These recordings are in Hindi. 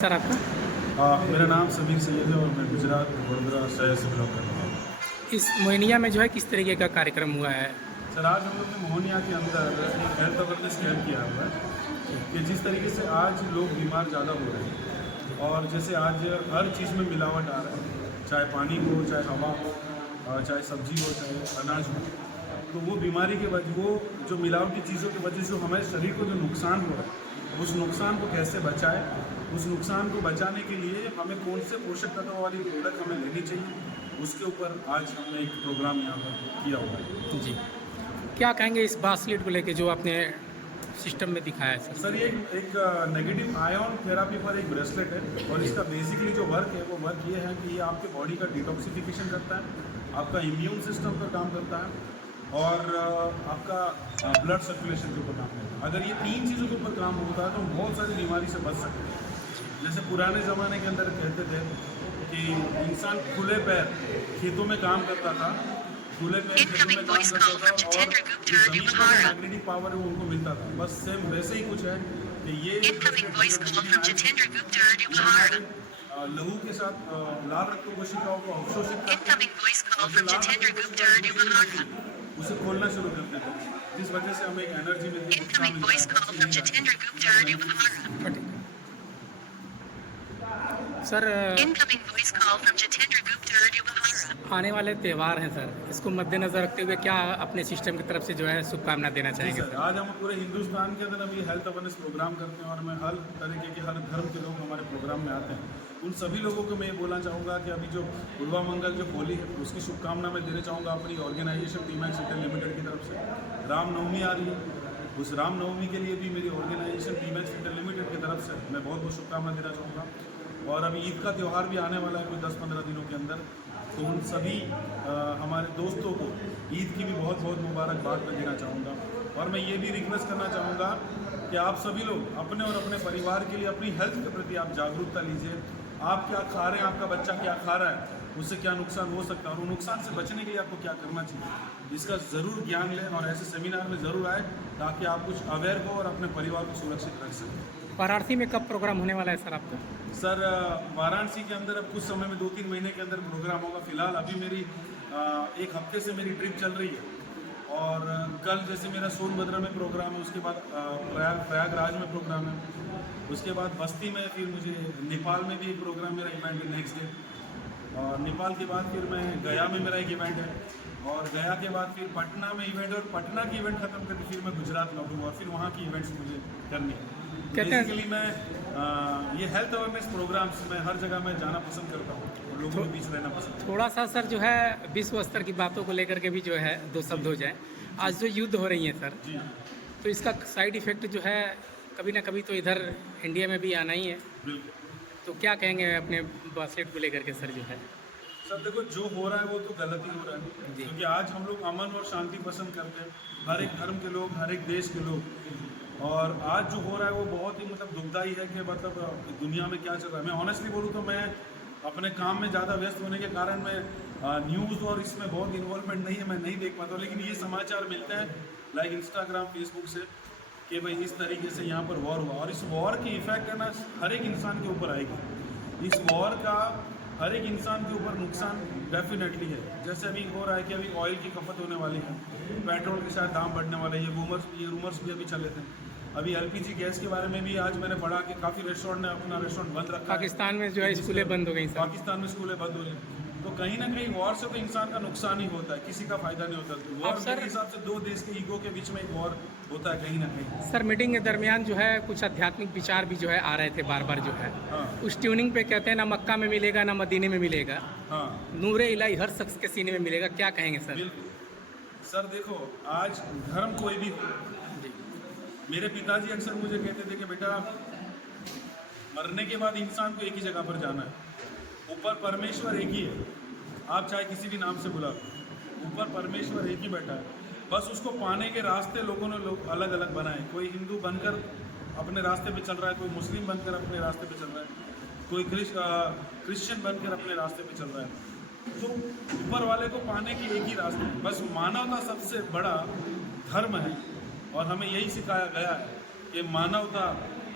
सर आपका मेरा नाम समीर सैयद है और मैं गुजरात वडोदरा शहर से बिलोंग करता हूँ। इस मोहिनिया में जो है किस तरीके का कार्यक्रम हुआ है? सर आज हम लोग ने मोहनिया के अंदर एक हेल्थ अवेयरनेस कैंप किया हुआ है कि जिस तरीके से आज लोग बीमार ज़्यादा हो रहे हैं और जैसे आज हर चीज़ में मिलावट आ रहा है, चाहे पानी हो, चाहे हवा हो, चाहे सब्जी हो, चाहे अनाज हो, तो वो बीमारी के वजह वो जो मिलावटी चीज़ों की वजह से हमारे शरीर को जो नुकसान हो रहा है उस नुकसान को कैसे बचाए, उस नुकसान को बचाने के लिए हमें कौन से पोषक तत्वों वाली प्रोडक्ट हमें लेनी चाहिए, उसके ऊपर आज हमने एक प्रोग्राम यहाँ पर किया हुआ है। जी, क्या कहेंगे इस बास्केट को लेके जो आपने सिस्टम में दिखाया है सर? सर ये एक नेगेटिव आयन थेरापी पर एक ब्रेसलेट है और इसका बेसिकली जो वर्क है वो वर्क ये है कि ये आपके बॉडी का डिटॉक्सिफिकेशन करता है, आपका इम्यून सिस्टम पर काम करता है और आपका ब्लड सर्कुलेशन के ऊपर काम करता है। अगर ये तीन चीज़ों के ऊपर काम होता है तो हम बहुत सारी बीमारी से बच सकते हैं। जैसे पुराने ज़माने के अंदर कहते थे कि इंसान खुले पैर खेतों में काम करता था, खुले पैर खेतों में काम करता था और ज़मीन का मैग्नेटिक पावर है वो उनको मिलता था। बस सेम वैसे ही कुछ है कि ये लहू के साथ लाल रक्त कोशिकाओं को अवशोषित करके उसे खोलना शुरू कर देते हैं, जिस वजह से हमें एक एनर्जी मिलती है। सर आने वाले त्यौहार हैं सर, इसको मद्देनज़र रखते हुए क्या अपने सिस्टम की तरफ से जो है शुभकामना देना चाहेंगे? सर आज हम पूरे हिंदुस्तान के अंदर अभी हेल्थ अवेयरनेस प्रोग्राम करते हैं और मैं हर तरीके के हर धर्म के लोग हमारे प्रोग्राम में आते हैं। उन सभी लोगों को मैं ये बोलना चाहूँगा कि अभी जो पूर्वा मंगल जो होली है उसकी शुभकामना मैं देना चाहूँगा अपनी ऑर्गेनाइजेशन टीमैक्स इंडिया लिमिटेड की तरफ से। रामनवमी आ रही है, उस रामनवमी के लिए भी मेरी ऑर्गेनाइजेशन टीमैक्स इंडिया लिमिटेड की तरफ से मैं बहुत बहुत शुभकामना देना चाहूँगा। और अभी ईद का त्यौहार भी आने वाला है कोई 10-15 दिनों के अंदर, तो उन सभी हमारे दोस्तों को ईद की भी बहुत बहुत मुबारकबाद मैं देना चाहूँगा। और मैं ये भी रिक्वेस्ट करना चाहूँगा कि आप सभी लोग अपने और अपने परिवार के लिए अपनी हेल्थ के प्रति आप जागरूकता लीजिए। आप क्या खा रहे हैं, आपका बच्चा क्या खा रहा है, उससे क्या नुकसान हो सकता है और वो नुकसान से बचने के लिए आपको क्या करना चाहिए, इसका ज़रूर ज्ञान लें और ऐसे सेमिनार में ज़रूर आए ताकि आप कुछ अवेयर हो और अपने परिवार को सुरक्षित रख सकें। वाराणसी में कब प्रोग्राम होने वाला है सर आपका? सर वाराणसी के अंदर अब कुछ समय में 2-3 महीने के अंदर प्रोग्राम होगा। फिलहाल अभी मेरी एक हफ्ते से मेरी ट्रिप चल रही है और कल जैसे मेरा सोनभद्र में प्रोग्राम है, उसके बाद प्रयागराज में प्रोग्राम है, उसके बाद बस्ती में, फिर मुझे नेपाल में भी एक प्रोग्राम मेरा इवेंट है नेक्स्ट डे, और नेपाल के बाद फिर मैं गया में मेरा एक इवेंट है और गया के बाद फिर पटना में इवेंट और पटना की इवेंट खत्म करके फिर मैं गुजरात लौटूंगा और फिर वहाँ की इवेंट्स मुझे करनी है। बेसिकली मैं ये हेल्थ अवेयरनेस प्रोग्राम्स मैं हर जगह में जाना पसंद करता हूँ और लोगों के बीच रहना पसंद करता हूँ। थोड़ा सा सर जो है विश्व स्तर की बातों को लेकर के भी जो है दो शब्द हो जाए। आज जो युद्ध हो रही है सर, जी तो इसका साइड इफ़ेक्ट जो है कभी ना कभी तो इधर इंडिया में भी आना ही है, बिल्कुल। तो क्या कहेंगे अपने बास्केट को लेकर के सर जो है? सर देखो जो हो रहा है वो तो गलत ही हो रहा है, क्योंकि आज हम लोग अमन और शांति पसंद करते हैं, हर एक धर्म के लोग, हर एक देश के लोग, और आज जो हो रहा है वो बहुत ही मतलब दुखदाई है कि मतलब दुनिया में क्या चल रहा है। मैं ऑनेस्टली बोलूँ तो मैं अपने काम में ज़्यादा व्यस्त होने के कारण मैं न्यूज़ और इसमें बहुत इन्वॉल्वमेंट नहीं है, मैं नहीं देख पाता हूँ, लेकिन ये समाचार मिलते हैं लाइक इंस्टाग्राम फेसबुक से कि भाई इस तरीके से यहाँ पर वॉर हुआ और इस वॉर की इफेक्ट है ना हर एक इंसान के ऊपर आएगी। इस वॉर का हर एक इंसान के ऊपर नुकसान डेफिनेटली है। जैसे अभी हो रहा है कि अभी ऑयल की खपत होने वाली है, पेट्रोल के शायद दाम बढ़ने वाले हैं, ये रूमर्स भी अभी चले थे। अभी एलपीजी गैस के बारे में भी आज मैंने पढ़ा कि काफ़ी रेस्टोरेंट ने अपना रेस्टोरेंट बंद रखा है। पाकिस्तान में जो है स्कूलें बंद हो गई सर। पाकिस्तान में स्कूलें बंद हो गई, तो कहीं ना कहीं वॉर से तो इंसान का नुकसान ही होता है, किसी का फायदा नहीं होता। वॉर मेरे हिसाब से दो देश के ईगो के बीच में एक वॉर होता है कहीं ना कहीं। सर मीटिंग के दरमियान जो है कुछ आध्यात्मिक विचार भी जो है आ रहे थे बार बार जो है। हाँ उस ट्यूनिंग पे कहते हैं ना मक्का में मिलेगा ना मदीने में मिलेगा, हाँ नूरे इलाही हर शख्स के सीने में मिलेगा, क्या कहेंगे सर? बिल्कुल सर, देखो आज धर्म कोई भी हो, मेरे पिताजी अक्सर मुझे कहते थे कि बेटा मरने के बाद इंसान को एक ही जगह पर जाना है, ऊपर परमेश्वर एक ही है, आप चाहे किसी भी नाम से बुला लो, ऊपर परमेश्वर एक ही बैठा है, बस उसको पाने के रास्ते लोगों ने अलग अलग बनाए। कोई हिंदू बनकर अपने रास्ते पे चल रहा है, कोई मुस्लिम बनकर अपने रास्ते पे चल रहा है, कोई क्रिश्चियन बनकर अपने रास्ते पे चल रहा है। तो ऊपर वाले को पाने की एक ही रास्ता है, बस मानवता सबसे बड़ा धर्म है और हमें यही सिखाया गया है कि मानवता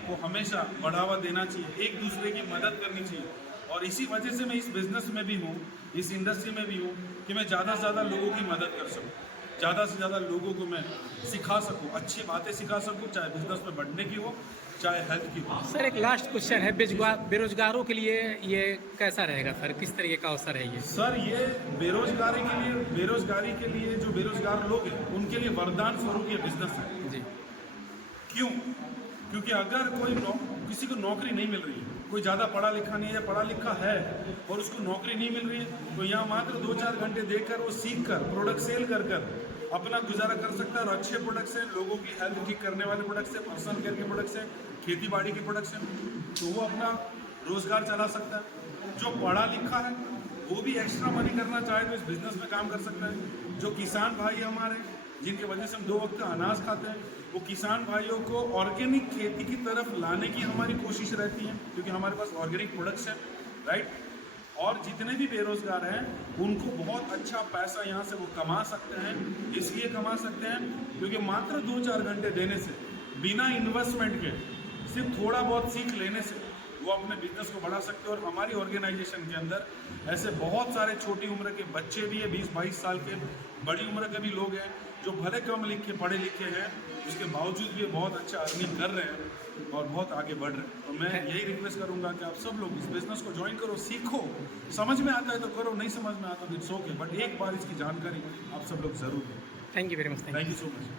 को हमेशा बढ़ावा देना चाहिए, एक दूसरे की मदद करनी चाहिए। और इसी वजह से मैं इस बिज़नेस में भी हूँ, इस इंडस्ट्री में भी हूँ कि मैं ज़्यादा से ज़्यादा लोगों की मदद कर सकूँ, ज़्यादा से ज़्यादा लोगों को मैं सिखा सकूँ, अच्छी बातें सिखा सकूँ, चाहे बिज़नेस में बढ़ने की हो, चाहे हेल्थ की हो। सर एक लास्ट क्वेश्चन है, बेरोजगारों के लिए ये कैसा रहेगा सर, किस तरीके का अवसर है ये? सर ये बेरोजगारी के लिए जो बेरोजगार लोग हैं उनके लिए वरदान स्वरूप ये बिजनेस है। जी। क्यों? क्योंकि अगर कोई किसी को नौकरी नहीं मिल रही है, कोई ज़्यादा पढ़ा लिखा नहीं है या पढ़ा लिखा है और उसको नौकरी नहीं मिल रही है, तो यहाँ मात्र 2-4 घंटे देकर वो सीख कर प्रोडक्ट सेल कर अपना गुजारा कर सकता है। और अच्छे प्रोडक्ट्स हैं, लोगों की हेल्थ ठीक करने वाले प्रोडक्ट्स हैं, पर्सनल केयर के प्रोडक्ट्स हैं, खेती बाड़ी के प्रोडक्ट्स हैं, तो वो अपना रोजगार चला सकता है। जो पढ़ा लिखा है वो भी एक्स्ट्रा मनी करना चाहे तो इस बिजनेस में काम कर सकता है। जो किसान भाई हमारे, जिनकी वजह से हम 2 वक्त का अनाज खाते हैं, वो किसान भाइयों को ऑर्गेनिक खेती की तरफ लाने की हमारी कोशिश रहती है, क्योंकि हमारे पास ऑर्गेनिक प्रोडक्ट्स हैं, राइट। और जितने भी बेरोजगार हैं उनको बहुत अच्छा पैसा यहाँ से वो कमा सकते हैं। इसलिए कमा सकते हैं क्योंकि मात्र 2-4 घंटे देने से, बिना इन्वेस्टमेंट के, सिर्फ थोड़ा बहुत सीख लेने से वो अपने बिजनेस को बढ़ा सकते हैं। और हमारी ऑर्गेनाइजेशन के अंदर ऐसे बहुत सारे छोटी उम्र के बच्चे भी हैं, 20-22 साल के, बड़ी उम्र के भी लोग हैं जो भले कम लिखे पढ़े लिखे हैं, उसके बावजूद भी बहुत अच्छा अर्निंग कर रहे हैं और बहुत आगे बढ़ रहे हैं। तो मैं यही रिक्वेस्ट करूंगा कि आप सब लोग इस बिजनेस को ज्वाइन करो, सीखो, समझ में आता है तो करो, नहीं समझ में आता तो इट्स ओके, बट एक बार इसकी जानकारी आप सब लोग जरूर दें। Thank you very much. Thank you so much.